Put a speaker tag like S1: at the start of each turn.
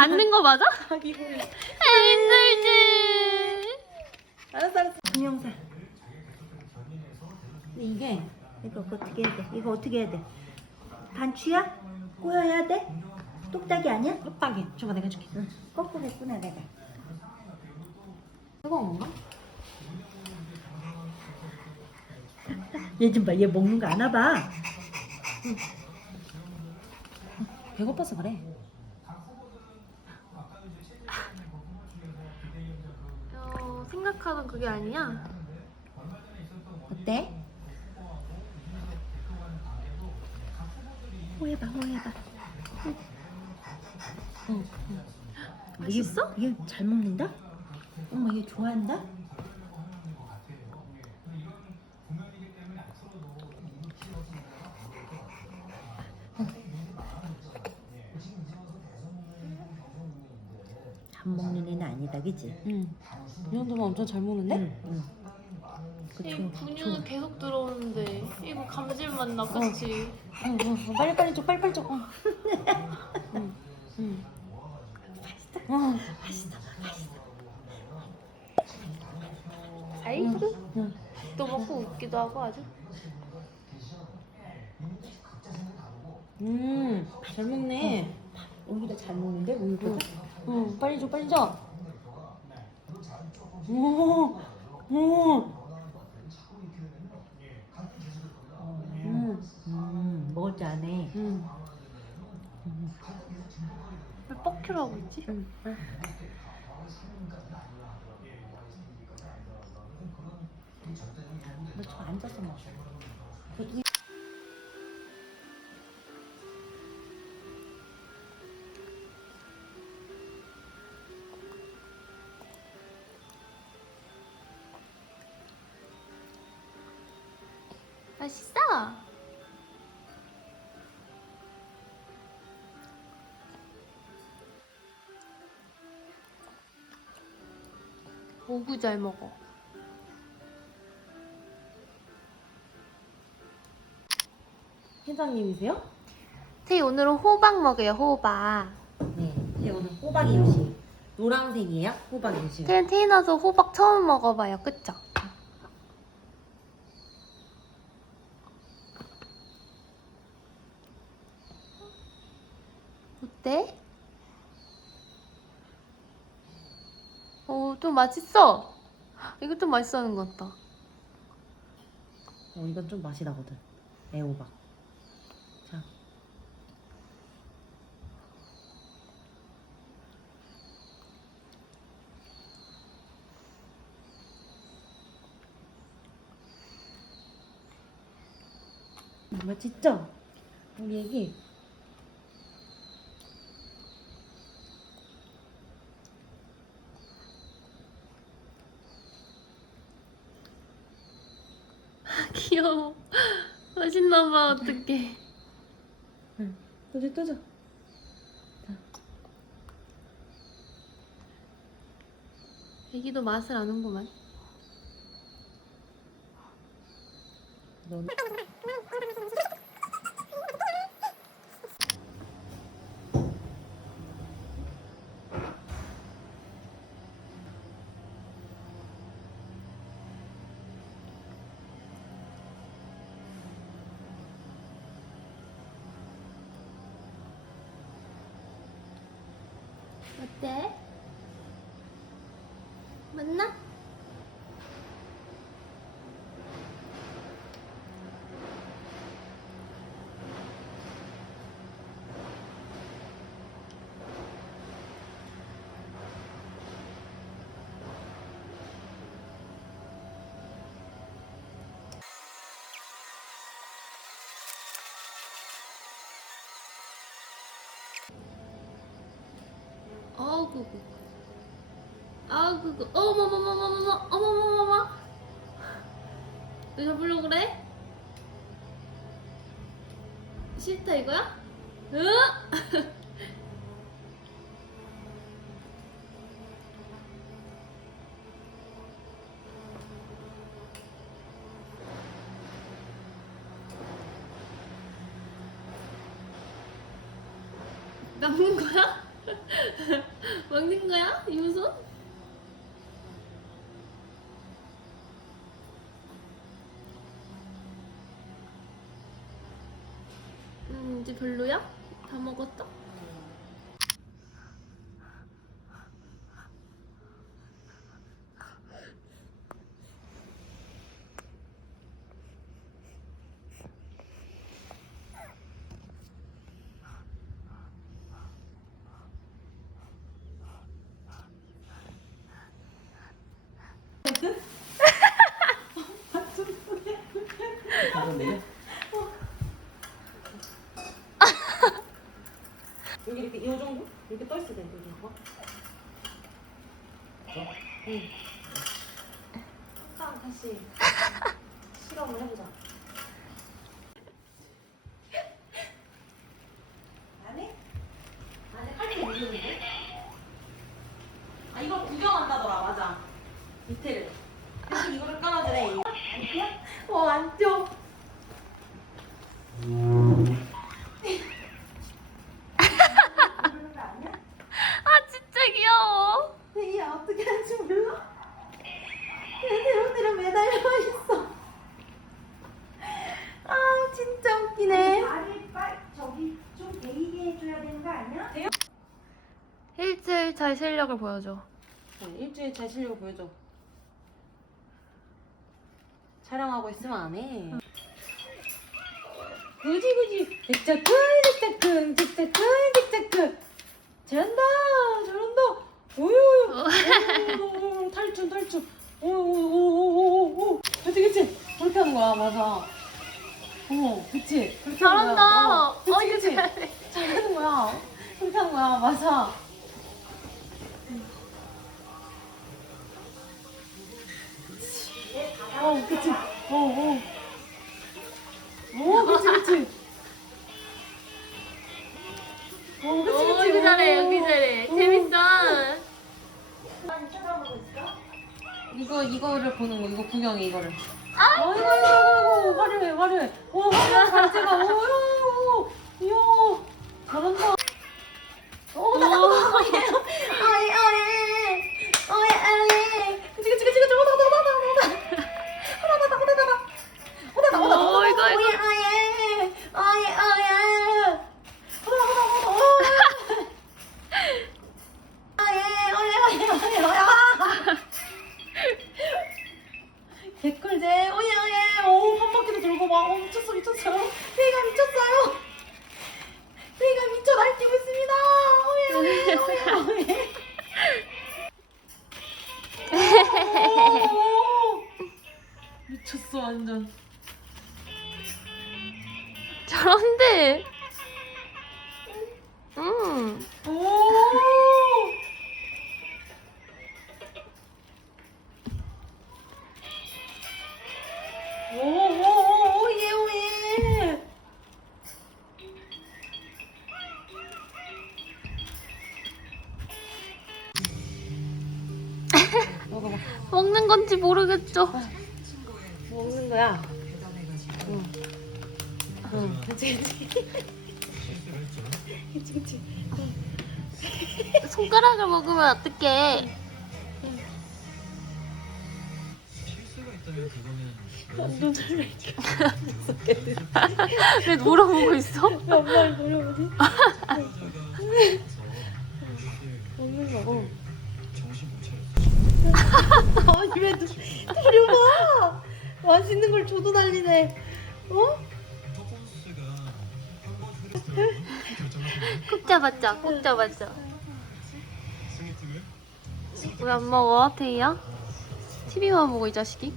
S1: 앉는 거 맞아?
S2: 곤란.
S1: 힘들지.
S2: 알았어 알았어. 동영상. 근데 이게 이거 어떻게 해야 돼? 이거 어떻게 해야 돼? 반추야? 꼬여야 돼? 똑딱이 아니야?
S1: 똑딱이. 줘봐 내가 줄게.
S2: 응. 거꾸로 했구나 내가.
S1: 뜨거운 건가?
S2: 얘 좀 봐. 얘 먹는 거 아나 봐.
S1: 배고파서 그래. 어, 생각하던 그게 아니야.
S2: 어때? 호해봐 호해봐. 응. 응.
S1: 맛있어?
S2: 얘 잘 먹는다? 어머 얘 좋아한다? 안 먹는 애는 아니다, 그지?
S1: 응. 이 정도면 엄청 잘 먹는데?
S2: 응.
S1: 그이
S2: 조-
S1: 분유 계속 들어오는데 이거 감질맛 나, 그치?
S2: 응, 응, 응. 빨리 빨리 줘, 빨리 빨리 줘. 응.
S1: 응. 응.
S2: 응.
S1: 아이고.
S2: 응.
S1: 또 먹고 웃기도 하고 아주.
S2: 음, 잘 먹네. 우유가 잘 먹는데 우유보다?
S1: 응. 빨리 줘, 빨리 줘. 오, 오.
S2: 음, 음, 먹을 줄 아네.
S1: 응. 왜 뻑큐로 하고 있지?
S2: 응. 너저 앉아서 먹어.
S1: 맛있어. 오구 잘 먹어.
S2: 회장님이세요?
S1: 태희 오늘은 호박 먹어요, 호박.
S2: 네. 제 오늘 호박 임시. 노란색이에요? 호박 임시.
S1: 태희는 태어나서 호박 처음 먹어봐요, 그쵸? 어때? 어, 좀 맛있어. 이거 좀 맛있어하는 것 같다.
S2: 어, 이건 좀 맛이 나거든. 애호박. 자. 음, 맛있죠? 우리 애기.
S1: 귀여워. 맛있나봐, 어떡해.
S2: 응. 또줘, 또줘.
S1: 애기도 맛을 아는구만.
S2: 넌.
S1: 어때? 맞나? 아우구 아우구 어머머머머머머 어머머머머 왜 잡으려고 그래? 싫다 이거야? 으 남는 거야? 먹는 거야? 이무손? 음, 이제 별로야? 다 먹었어?
S3: 여기 이렇게 이 정도? 이렇게 떠 있어야 돼, 여기 봐. 응. 딱 다시
S2: 해줘야 되는 거 아니야?
S1: 일주일 차의 실력을 보여줘.
S3: 일주일 잘 실력을 보여줘. 촬영하고 있으면 안 해. 그지 그지 틱타크 틱타크 틱타크 틱타크 잘한다 잘한다 오유 탈출 탈출 오오오오오오 그치 그치 그렇게 하는 거야 맞아 어 그치 그렇게 하는 거야
S1: 잘한다.
S3: 어, 그치
S1: 어,
S3: 그치 잘하는 거야. 하는 거야. 맞아. 어 그치. 어 어 오 그치 그치. 어 그치
S1: 오,
S3: 그치.
S1: 여기 잘해,
S3: 오.
S1: 여기 잘해.
S3: 오.
S1: 재밌어.
S3: 이거 이거를 보는 거 이거 구경해 이거를. 아이고 아이고 아이고 화려해 화려해. 오 화려한 갈채가 오오 이야 โอ้ยโอ้ยโอ้ยโอ้ย 완전
S1: 저런데. 음.
S3: 오 오오오 오 예 오예 먹어봐
S1: 먹는 건지 모르겠죠.
S3: 먹는 거야. 응. 응. 그치 그치. 그치 그치.
S1: 손가락을 먹으면 어떡해.
S3: 완전 설레
S1: 왜 물어보고 있어?
S3: 엄마를 노려보지? 먹는 거 어. 아니 왜 노려봐 맛있는 걸 줘도 난리네 어?
S1: 꼭 잡았죠? 꼭 잡았죠? 왜 안 먹어, 태희야? TV만 보고 이 자식이?